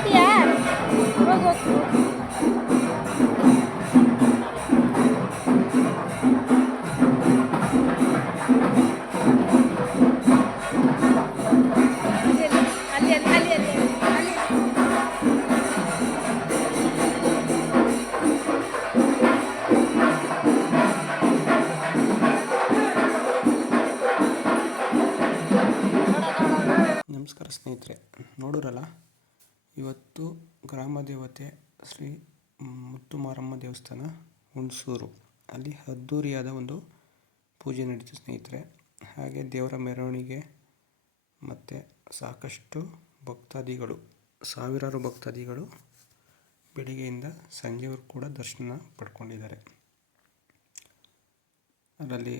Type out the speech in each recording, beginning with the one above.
ಹೋಗ್ತೀಯಾ? ಹೋಗು. ಅಲ್ಲಿ ಅಲ್ಲಿ ಅಲ್ಲಿ ಅಲ್ಲಿ ಅಲ್ಲಿ ನಮಸ್ಕಾರ ಸ್ನೇಹಿತರೆ, ನೋಡಿರಲ್ಲ ಇವತ್ತು ಗ್ರಾಮ ದೇವತೆ ಶ್ರೀ ಮುತ್ತುಮಾರಮ್ಮ ದೇವಸ್ಥಾನ ಹುಣಸೂರು ಅಲ್ಲಿ ಅದ್ಧೂರಿಯಾದ ಒಂದು ಪೂಜೆ ನಡೀತು ಸ್ನೇಹಿತರೆ. ಹಾಗೆ ದೇವರ ಮೆರವಣಿಗೆ ಮತ್ತು ಸಾಕಷ್ಟು ಭಕ್ತಾದಿಗಳು, ಸಾವಿರಾರು ಭಕ್ತಾದಿಗಳು ಬೆಳಿಗ್ಗೆಯಿಂದ ಸಂಜೆವರೆಗೂ ಕೂಡ ದರ್ಶನ ಪಡ್ಕೊಂಡಿದ್ದಾರೆ. ಅದರಲ್ಲಿ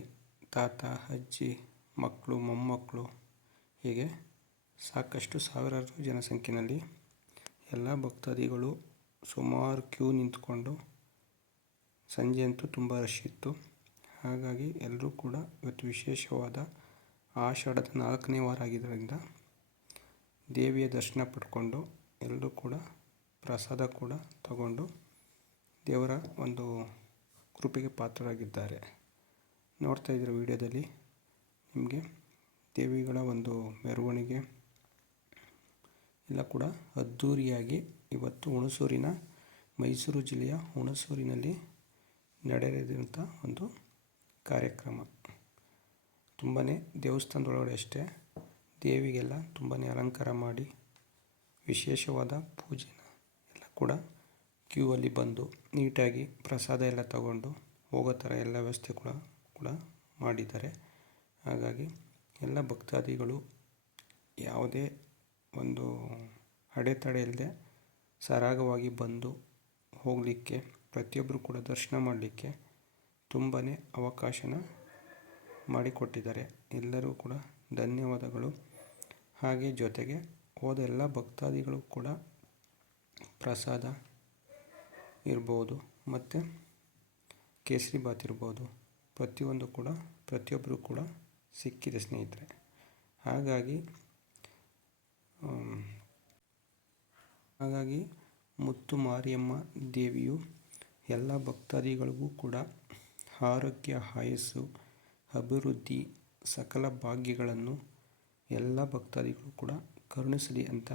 ತಾತ, ಅಜ್ಜಿ, ಮಕ್ಕಳು, ಮೊಮ್ಮಕ್ಕಳು ಹೀಗೆ ಸಾಕಷ್ಟು ಸಾವಿರಾರು ಜನಸಂಖ್ಯೆಯಲ್ಲಿ ಎಲ್ಲ ಭಕ್ತಾದಿಗಳು ಸುಮಾರು ಕ್ಯೂ ನಿಂತ್ಕೊಂಡು ಸಂಜೆ ಅಂತೂ ತುಂಬ ರಶ್ ಇತ್ತು. ಹಾಗಾಗಿ ಎಲ್ಲರೂ ಕೂಡ ಇವತ್ತು ವಿಶೇಷವಾದ ಆಷಾಢದ 4ನೇ ವಾರ ಆಗಿದ್ದರಿಂದ ದೇವಿಯ ದರ್ಶನ ಪಡ್ಕೊಂಡು ಎಲ್ಲರೂ ಕೂಡ ಪ್ರಸಾದ ಕೂಡ ತಗೊಂಡು ದೇವರ ಒಂದು ಕೃಪೆಗೆ ಪಾತ್ರರಾಗಿದ್ದಾರೆ. ನೋಡ್ತಾ ಇದ್ದೀರ ವಿಡಿಯೋದಲ್ಲಿ ನಿಮಗೆ ದೇವಿಗಳ ಒಂದು ಮೆರವಣಿಗೆ ಎಲ್ಲ ಕೂಡ ಅದ್ಧೂರಿಯಾಗಿ ಇವತ್ತು ಹುಣಸೂರಿನ, ಮೈಸೂರು ಜಿಲ್ಲೆಯ ಹುಣಸೂರಿನಲ್ಲಿ ನಡೆದಂಥ ಒಂದು ಕಾರ್ಯಕ್ರಮ. ತುಂಬಾ ದೇವಸ್ಥಾನದೊಳಗಡೆ ಅಷ್ಟೇ ದೇವಿಗೆಲ್ಲ ತುಂಬಾ ಅಲಂಕಾರ ಮಾಡಿ ವಿಶೇಷವಾದ ಪೂಜೆನ ಎಲ್ಲ ಕೂಡ ಕ್ಯೂ ಅಲ್ಲಿ ಬಂದು ನೀಟಾಗಿ ಪ್ರಸಾದ ಎಲ್ಲ ತಗೊಂಡು ಹೋಗೋ ಥರ ಎಲ್ಲ ವ್ಯವಸ್ಥೆ ಕೂಡ ಮಾಡಿದ್ದಾರೆ. ಹಾಗಾಗಿ ಎಲ್ಲ ಭಕ್ತಾದಿಗಳು ಯಾವುದೇ ಒಂದು ಅಡೆತಡೆ ಇಲ್ಲದೆ ಸರಾಗವಾಗಿ ಬಂದು ಹೋಗಲಿಕ್ಕೆ, ಪ್ರತಿಯೊಬ್ಬರು ಕೂಡ ದರ್ಶನ ಮಾಡಲಿಕ್ಕೆ ತುಂಬಾ ಅವಕಾಶನ ಮಾಡಿಕೊಟ್ಟಿದ್ದಾರೆ. ಎಲ್ಲರೂ ಕೂಡ ಧನ್ಯವಾದಗಳು. ಹಾಗೆ ಜೊತೆಗೆ ಹೋದ ಎಲ್ಲ ಭಕ್ತಾದಿಗಳು ಕೂಡ ಪ್ರಸಾದ ಇರ್ಬೋದು ಮತ್ತು ಕೇಸರಿ ಬಾತ್ ಇರ್ಬೋದು, ಪ್ರತಿಯೊಂದು ಕೂಡ ಪ್ರತಿಯೊಬ್ಬರು ಕೂಡ ಸಿಕ್ಕಿದೆ ಸ್ನೇಹಿತರೆ. ಹಾಗಾಗಿ ಮುತ್ತು ಮಾರಿಯಮ್ಮ ದೇವಿಯು ಎಲ್ಲ ಭಕ್ತಾದಿಗಳಿಗೂ ಕೂಡ ಆರೋಗ್ಯ, ಆಯಸ್ಸು, ಅಭಿವೃದ್ಧಿ, ಸಕಲ ಭಾಗ್ಯಗಳನ್ನು ಎಲ್ಲ ಭಕ್ತಾದಿಗಳು ಕೂಡ ಕರುಣಿಸಲಿ ಅಂತ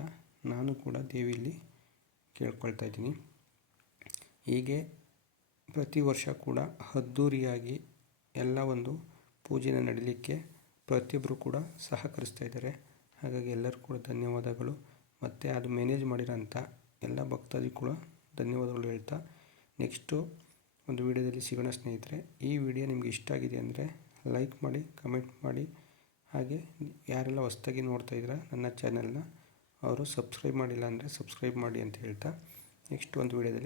ನಾನು ಕೂಡ ದೇವಿಯಲ್ಲಿ ಕೇಳ್ಕೊಳ್ತಾ ಇದ್ದೀನಿ. ಹೀಗೆ ಪ್ರತಿ ವರ್ಷ ಕೂಡ ಅದ್ಧೂರಿಯಾಗಿ ಎಲ್ಲ ಒಂದು ಪೂಜೆನ ನಡೀಲಿಕ್ಕೆ ಪ್ರತಿಯೊಬ್ಬರು ಕೂಡ ಸಹಕರಿಸ್ತಾ ಇದ್ದಾರೆ. ಹಾಗಾಗಿ ಎಲ್ಲರೂ ಕೂಡ ಧನ್ಯವಾದಗಳು. ಮತ್ತು ಅದು ಮ್ಯಾನೇಜ್ ಮಾಡಿರೋಂಥ ಎಲ್ಲ ಭಕ್ತಾದಿಗಳು ಕೂಡ ಧನ್ಯವಾದಗಳು ಹೇಳ್ತಾ ನೆಕ್ಸ್ಟು ಒಂದು ವಿಡಿಯೋದಲ್ಲಿ ಸಿಗೋಣ ಸ್ನೇಹಿತರೆ. ಈ ವಿಡಿಯೋ ನಿಮಗೆ ಇಷ್ಟ ಆಗಿದೆ ಅಂದರೆ ಲೈಕ್ ಮಾಡಿ, ಕಮೆಂಟ್ ಮಾಡಿ. ಹಾಗೆ ಯಾರೆಲ್ಲ ಹೊಸದಾಗಿ ನೋಡ್ತಾ ಇದ್ದೀರಾ ನನ್ನ ಚಾನಲ್ನ, ಅವರು ಸಬ್ಸ್ಕ್ರೈಬ್ ಮಾಡಿಲ್ಲ ಅಂದರೆ ಸಬ್ಸ್ಕ್ರೈಬ್ ಮಾಡಿ ಅಂತ ಹೇಳ್ತಾ ನೆಕ್ಸ್ಟ್ ಒಂದು ವಿಡಿಯೋದಲ್ಲಿ